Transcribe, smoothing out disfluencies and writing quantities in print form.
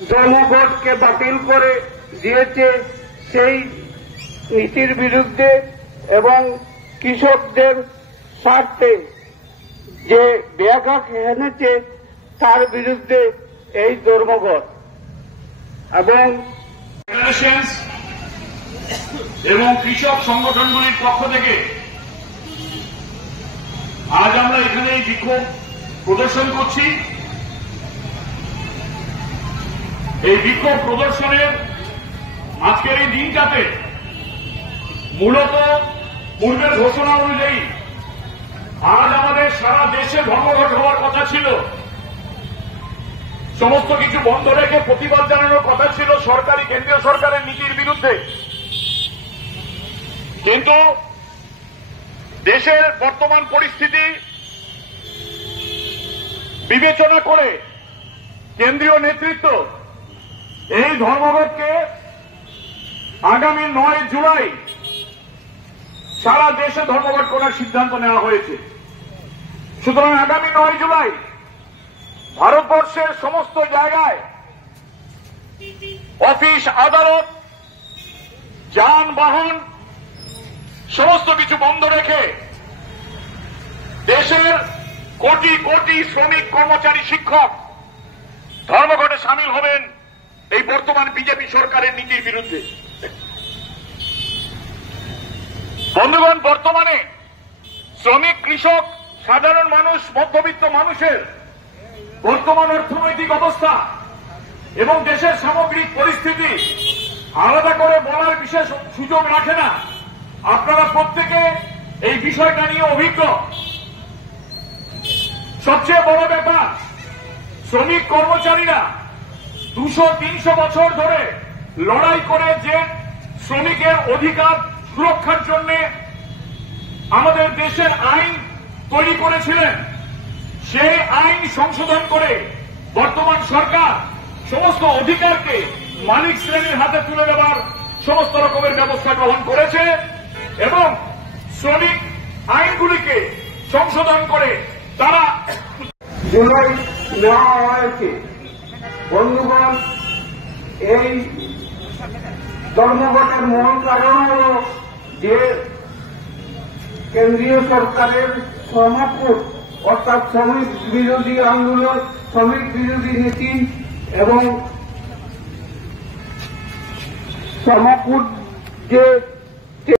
ধর্মঘটকে বাতিল করে দিয়েছে সেই নীতির বিরুদ্ধে এবং কৃষকদের স্বার্থে যে ব্যাঘাত এনেছে তার বিরুদ্ধে এই ধর্মঘট এবং কৃষক সংগঠনগুলির পক্ষ থেকে আজ আমরা এখানে বিক্ষোভ প্রদর্শন করছি। এই বিক্ষোভ প্রদর্শনের আজকের এই দিনটাতে মূলত পূর্বের ঘোষণা অনুযায়ী আজ আমাদের সারা দেশে ধর্মঘট হওয়ার কথা ছিল, সমস্ত কিছু বন্ধ রেখে প্রতিবাদ জানানোর কথা ছিল সরকারি কেন্দ্রীয় সরকারের নীতির বিরুদ্ধে। কিন্তু দেশের বর্তমান পরিস্থিতি বিবেচনা করে কেন্দ্রীয় নেতৃত্ব এই ধর্মঘটকে আগামী 9 জুলাই সারা দেশে ধর্মঘট করার সিদ্ধান্ত নেওয়া হয়েছে। সুতরাং আগামী 9 জুলাই ভারতবর্ষের সমস্ত জায়গায় অফিস, আদালত, যানবাহন সমস্ত কিছু বন্ধ রেখে দেশের কোটি কোটি শ্রমিক, কর্মচারী, শিক্ষক ধর্মঘটে সামিল হবেন এই বর্তমান বিজেপি সরকারের নীতির বিরুদ্ধে। বন্ধুগণ, বর্তমানে শ্রমিক, কৃষক, সাধারণ মানুষ, মধ্যবিত্ত মানুষের বর্তমান অর্থনৈতিক অবস্থা এবং দেশের সামগ্রিক পরিস্থিতি আলাদা করে বলার বিশেষ সুযোগ রাখে না। আপনারা প্রত্যেকে এই বিষয়টা নিয়ে অভিজ্ঞ। সবচেয়ে বড় ব্যাপার, শ্রমিক কর্মচারীরা 200-300 বছর ধরে লড়াই করে যে শ্রমিকের অধিকার সুরক্ষার জন্য আমাদের দেশের আইন তৈরি করেছিলেন, সেই আইন সংশোধন করে বর্তমান সরকার সমস্ত অধিকারকে মালিক শ্রেণীর হাতে তুলে দেওয়ার সমস্ত রকমের ব্যবস্থা গ্রহণ করেছে এবং শ্রমিক আইনগুলিকে সংশোধন করে তারা জুলাই নেওয়া হয়েছে। বন্ধুগণ, এই ধর্মঘটের মূল কারণ হল যে কেন্দ্রীয় সরকারের শ্রমকূট অর্থাৎ শ্রমিক বিরোধী আন্দোলন, শ্রমিক বিরোধী নীতি এবং শ্রমকূট যে